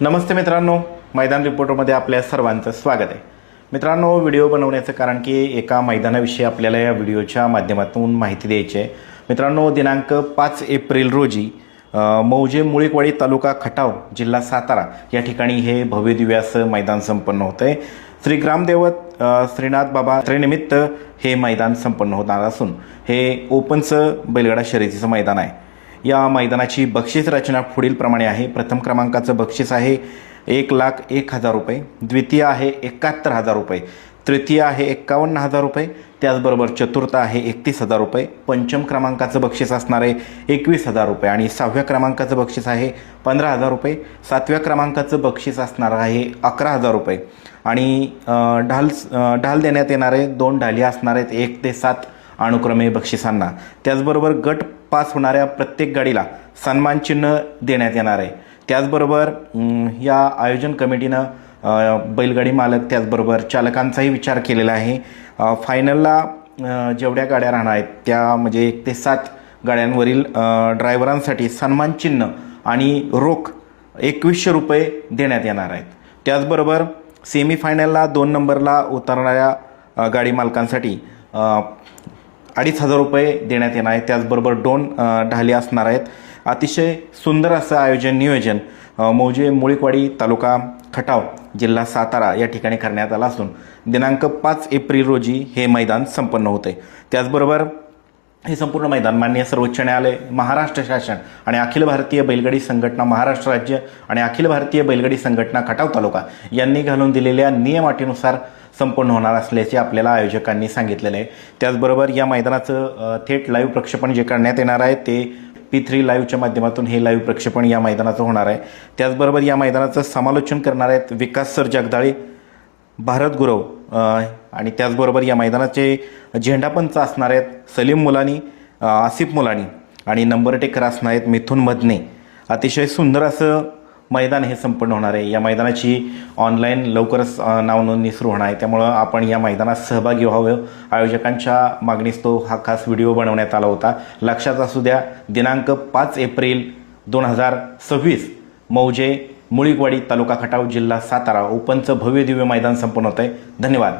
नमस्ते मित्रांनो, मैदान रिपोर्टरमध्ये आपल्या सर्वांचं स्वागत आहे। मित्रांनो, व्हिडिओ बनवण्याचं कारण की एका मैदानाविषयी आपल्याला या व्हिडिओच्या माध्यमातून माहिती द्यायची आहे। मित्रांनो, दिनांक 5 एप्रिल रोजी मौजे मुळीकवाडी तालुका खटाव जिल्हा सातारा या ठिकाणी हे भव्यदिव्य असं मैदान संपन्न होतं आहे। श्री ग्रामदेवत श्रीनाथ बाबा यात्रेनिमित्त हे मैदान संपन्न होणार असून हे ओपनचं बैलगाडा शर्यतीचं मैदान आहे। या मैदानाची बक्षीस रचना पुढील प्रमाणे आहे। प्रथम क्रमांकाचं बक्षीस आहे 1,01,000 रुपये, द्वितीय आहे 71,000 रुपये, तृतीय आहे 51,000 रुपये, त्याचबरोबर चतुर्थ आहे 31,000 रुपये, पंचम क्रमांकाचं बक्षीस असणार आहे 21,000 रुपये आणि 6व्या क्रमांकाचं बक्षीस आहे 15,000 रुपये, 7व्या क्रमांकाचं बक्षीस असणार आहे 11,000 रुपये आणि ढाल देण्यात येणारे 2 ढाली असणार आहेत 1 ते 7 अनुक्रमे बक्षिसांना। त्याचबरोबर गट पास होणाऱ्या प्रत्येक गाडीला सन्मान चिन्ह देण्यात येणार आहे। त्याचबरोबर या आयोजन कमिटीनं बैलगाडी मालक त्याचबरोबर चालकांचाही विचार केलेला आहे। फायनलला जेवढ्या गाड्या राहणार आहेत त्या म्हणजे 1 ते 7 गाड्यांवरील ड्रायव्हरांसाठी सन्मान चिन्ह आणि रोख 2100 रुपये देण्यात येणार आहेत। त्याचबरोबर सेमीफायनलला 2 नंबरला उतरणाऱ्या गाडी मालकांसाठी 2,500 रुपये देण्यात येणार आहे। त्याचबरोबर 2 ढाली असणार आहेत। अतिशय सुंदर असं आयोजन नियोजन मौजे मुळीकवाडी तालुका खटाव जिल्हा सातारा या ठिकाणी करण्यात आला असून दिनांक 5 एप्रिल रोजी हे मैदान संपन्न होते। त्याचबरोबर हे संपूर्ण मैदान माननीय सर्वोच्च न्यायालय, महाराष्ट्र शासन आणि अखिल भारतीय बैलगाडी संघटना महाराष्ट्र राज्य आणि अखिल भारतीय बैलगाडी संघटना खटाव तालुका यांनी घालून दिलेल्या नियम अटीनुसार संपन्न होणार असल्याचे आपल्याला आयोजकांनी सांगितलेले आहे। त्याचबरोबर या मैदानाचं थेट लाईव्ह प्रक्षेपण जे करण्यात येणार आहे ते P3 लाईव्हच्या माध्यमातून हे लाईव्ह प्रक्षेपण या मैदानाचं होणार आहे। त्याचबरोबर या मैदानाचं समालोचन करणार आहेत विकास सर जगदाळे, भारत गुरव आणि त्याचबरोबर या मैदानाचे झेंडापंच असणार आहेत सलीम मुलानी, आसिफ मुलानी आणि नंबर टेकर असणार आहेत मिथुन मधने। अतिशय सुंदर असं मैदान हे संपन्न होणार आहे। या मैदानाची ऑनलाईन लवकरच नावनोंदणी सुरू होणार आहे, त्यामुळं आपण या मैदानात सहभागी व्हावं आयोजकांच्या मागणीस तो हा खास व्हिडिओ बनवण्यात आला होता। लक्षात असू द्या, दिनांक 5 एप्रिल 2026 मौजे मुळीकवाडी तालुका खटाव जिल्हा सातारा ओपनचं भव्य दिव्य मैदान संपन्न होत आहे। धन्यवाद।